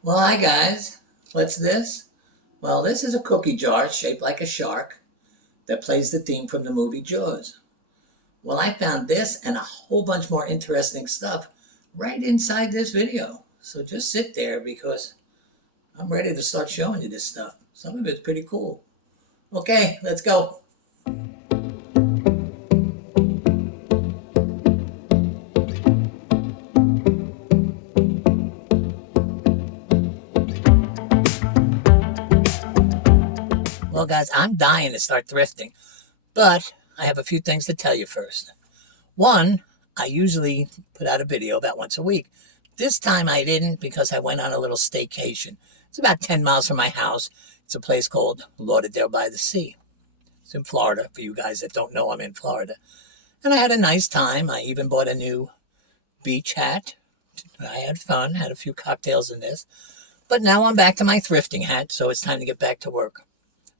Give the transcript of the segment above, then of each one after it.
Well, hi guys. What's this? Well, this is a cookie jar shaped like a shark that plays the theme from the movie Jaws. Well, I found this and a whole bunch more interesting stuff right inside this video. So just sit there because I'm ready to start showing you this stuff. Some of it's pretty cool. Okay, let's go. Well, guys, I'm dying to start thrifting, but I have a few things to tell you first. One, I usually put out a video about once a week. This time I didn't because I went on a little staycation. It's about 10 miles from my house. It's a place called Lauderdale by the Sea. It's in Florida. For you guys that don't know, I'm in Florida. And I had a nice time. I even bought a new beach hat. I had fun, had a few cocktails in this. But now I'm back to my thrifting hat, so it's time to get back to work.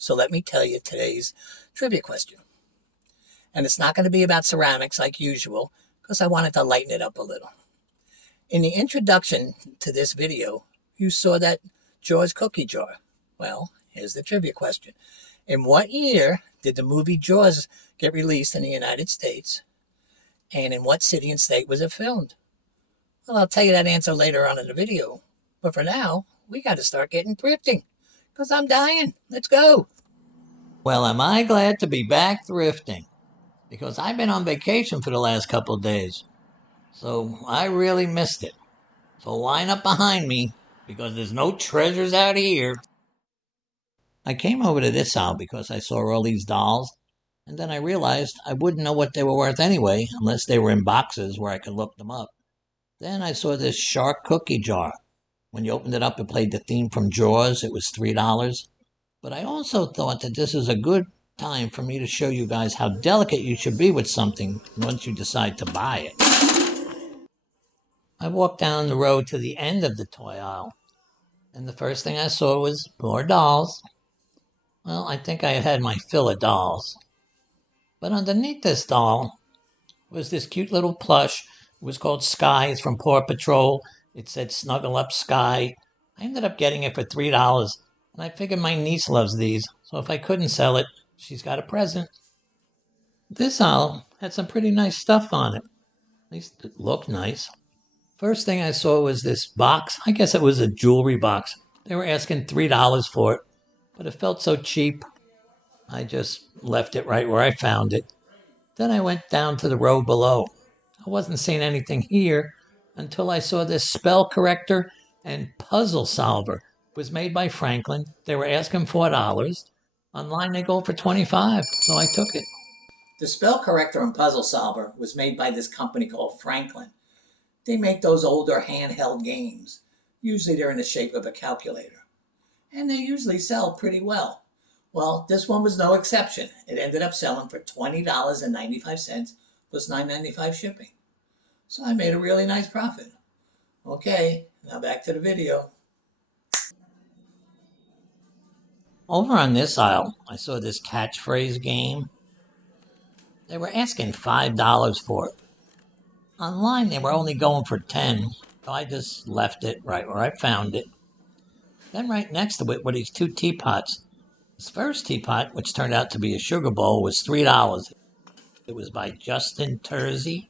So let me tell you today's trivia question. And it's not going to be about ceramics like usual, because I wanted to lighten it up a little. In the introduction to this video, you saw that Jaws cookie jar. Well, here's the trivia question. In what year did the movie Jaws get released in the United States? And in what city and state was it filmed? Well, I'll tell you that answer later on in the video. But for now, we got to start getting thrifting, because I'm dying. Let's go. Well, am I glad to be back thrifting? Because I've been on vacation for the last couple of days. So I really missed it. So line up behind me because there's no treasures out here. I came over to this aisle because I saw all these dolls. And then I realized I wouldn't know what they were worth anyway unless they were in boxes where I could look them up. Then I saw this shark cookie jar. When you opened it up, it played the theme from Jaws. It was $3. But I also thought that this is a good time for me to show you guys how delicate you should be with something once you decide to buy it. I walked down the road to the end of the toy aisle, and the first thing I saw was more dolls. Well, I think I had my fill of dolls. But underneath this doll was this cute little plush. It was called Sky. It's from Paw Patrol. It said Snuggle Up Sky. I ended up getting it for $3. And I figured my niece loves these, so if I couldn't sell it, she's got a present. This aisle had some pretty nice stuff on it. At least it looked nice. First thing I saw was this box. I guess it was a jewelry box. They were asking $3 for it, but it felt so cheap. I just left it right where I found it. Then I went down to the row below. I wasn't seeing anything here until I saw this spell corrector and puzzle solver. It was made by Franklin. They were asking $4. Online they go for $25, so I took it. The spell corrector and puzzle solver was made by this company called Franklin. They make those older handheld games. Usually they're in the shape of a calculator. And they usually sell pretty well. Well, this one was no exception. It ended up selling for $20.95 plus $9.95 shipping. So I made a really nice profit. Okay, now back to the video. Over on this aisle, I saw this catchphrase game. They were asking $5 for it. Online, they were only going for $10, so I just left it right where I found it. Then right next to it were these two teapots. This first teapot, which turned out to be a sugar bowl, was $3. It was by Justin Tersey.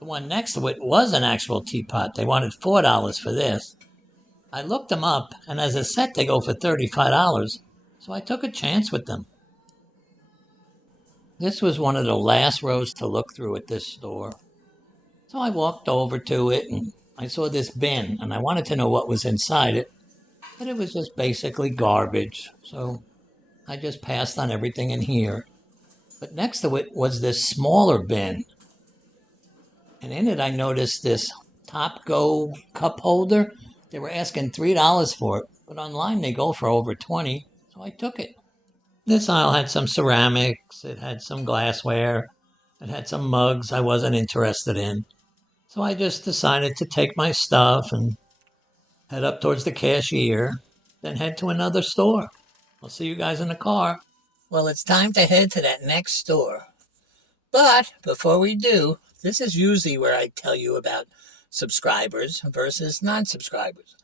The one next to it was an actual teapot. They wanted $4 for this. I looked them up, and as a set, they go for $35, so I took a chance with them. This was one of the last rows to look through at this store. So I walked over to it, and I saw this bin, and I wanted to know what was inside it, but it was just basically garbage, so I just passed on everything in here. But next to it was this smaller bin, and in it I noticed this Top Go cup holder. They were asking $3 for it, but online they go for over $20, so I took it. This aisle had some ceramics, it had some glassware, it had some mugs I wasn't interested in. So I just decided to take my stuff and head up towards the cashier, then head to another store. I'll see you guys in the car. Well, it's time to head to that next store. But before we do, this is usually where I tell you about subscribers versus non-subscribers.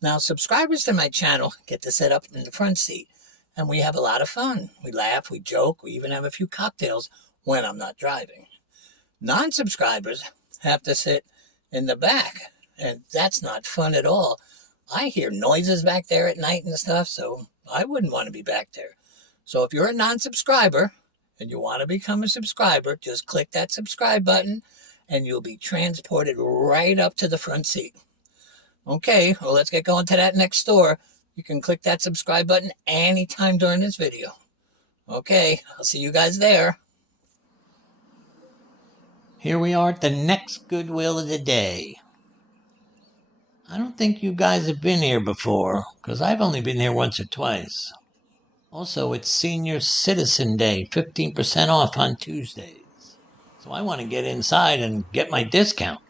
Now, subscribers to my channel get to sit up in the front seat, and we have a lot of fun. We laugh, we joke, we even have a few cocktails when I'm not driving. Non-subscribers have to sit in the back, and that's not fun at all. I hear noises back there at night and stuff, so I wouldn't want to be back there. So if you're a non-subscriber and you want to become a subscriber, just click that subscribe button and you'll be transported right up to the front seat. Okay, well, let's get going to that next store. You can click that subscribe button anytime during this video. Okay, I'll see you guys there. Here we are at the next Goodwill of the day. I don't think you guys have been here before, because I've only been here once or twice. Also, it's Senior Citizen Day, 15% off on Tuesdays. So I want to get inside and get my discount.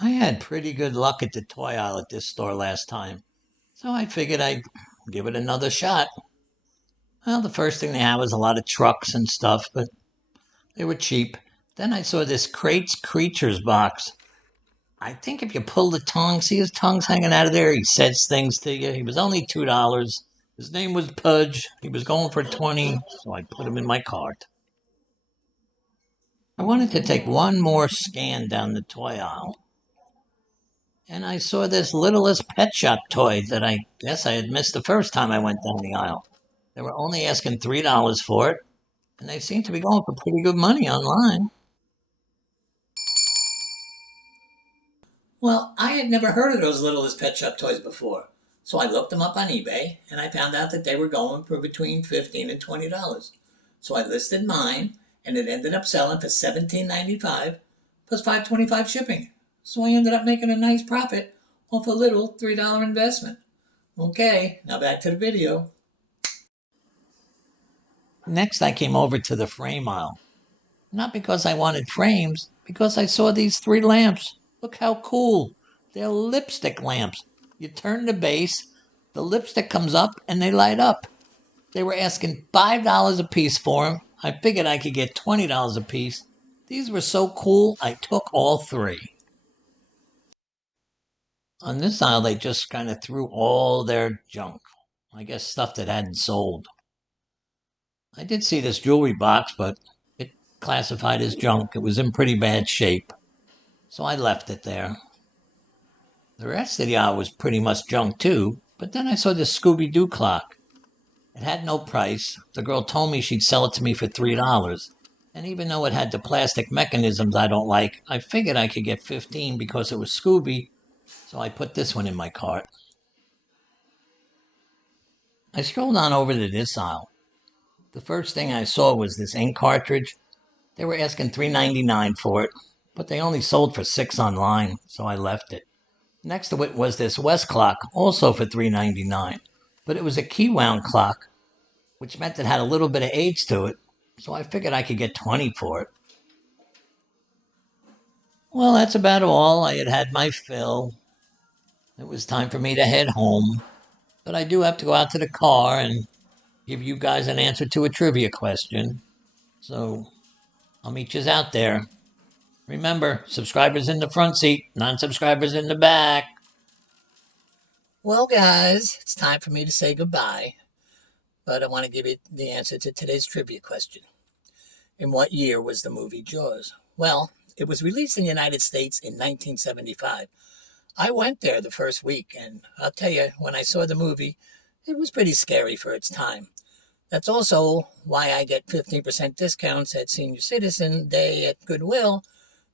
I had pretty good luck at the toy aisle at this store last time, so I figured I'd give it another shot. Well, the first thing they had was a lot of trucks and stuff, but they were cheap. Then I saw this Crates Creatures box. I think if you pull the tongue, see his tongue's hanging out of there, he says things to you. He was only $2. His name was Pudge. He was going for 20, so I put him in my cart. I wanted to take one more scan down the toy aisle, and I saw this Littlest Pet Shop toy that I guess I had missed the first time I went down the aisle. They were only asking $3 for it, and they seem to be going for pretty good money online. Well, I had never heard of those Littlest Pet Shop toys before, so I looked them up on eBay and I found out that they were going for between $15 and $20. So I listed mine and it ended up selling for $17.95 plus $5.25 shipping. So I ended up making a nice profit off a little $3 investment. Okay, now back to the video. Next, I came over to the frame aisle. Not because I wanted frames, because I saw these 3 lamps. Look how cool. They're lipstick lamps. You turn the base, the lipstick comes up, and they light up. They were asking $5 a piece for them. I figured I could get $20 a piece. These were so cool, I took all 3. On this aisle, they just kind of threw all their junk. I guess stuff that hadn't sold. I did see this jewelry box, but it classified as junk. It was in pretty bad shape, so I left it there. The rest of the aisle was pretty much junk too, but then I saw this Scooby-Doo clock. It had no price. The girl told me she'd sell it to me for $3, and even though it had the plastic mechanisms I don't like, I figured I could get 15 because it was Scooby, so I put this one in my cart. I strolled on over to this aisle. The first thing I saw was this ink cartridge. They were asking $3.99 for it, but they only sold for $6 online, so I left it. Next to it was this West clock, also for $3.99, but it was a key wound clock, which meant it had a little bit of age to it, so I figured I could get 20 for it. Well, that's about all. I had had my fill. It was time for me to head home, but I do have to go out to the car and give you guys an answer to a trivia question, so I'll meet you out there. Remember, subscribers in the front seat, non-subscribers in the back. Well, guys, it's time for me to say goodbye, but I want to give you the answer to today's trivia question. In what year was the movie Jaws? Well, it was released in the United States in 1975. I went there the first week, and I'll tell you, when I saw the movie, it was pretty scary for its time. That's also why I get 15% discounts at Senior Citizen Day at Goodwill,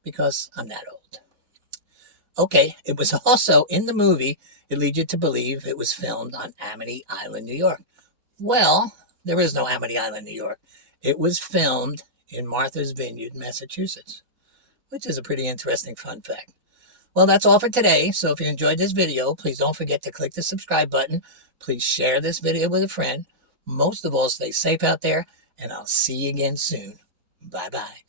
because I'm that old. Okay, it was also in the movie, it leads you to believe it was filmed on Amity Island, New York. Well, there is no Amity Island, New York. It was filmed in Martha's Vineyard, Massachusetts, which is a pretty interesting fun fact. Well, that's all for today. So if you enjoyed this video, please don't forget to click the subscribe button. Please share this video with a friend. Most of all, stay safe out there, and I'll see you again soon. Bye-bye.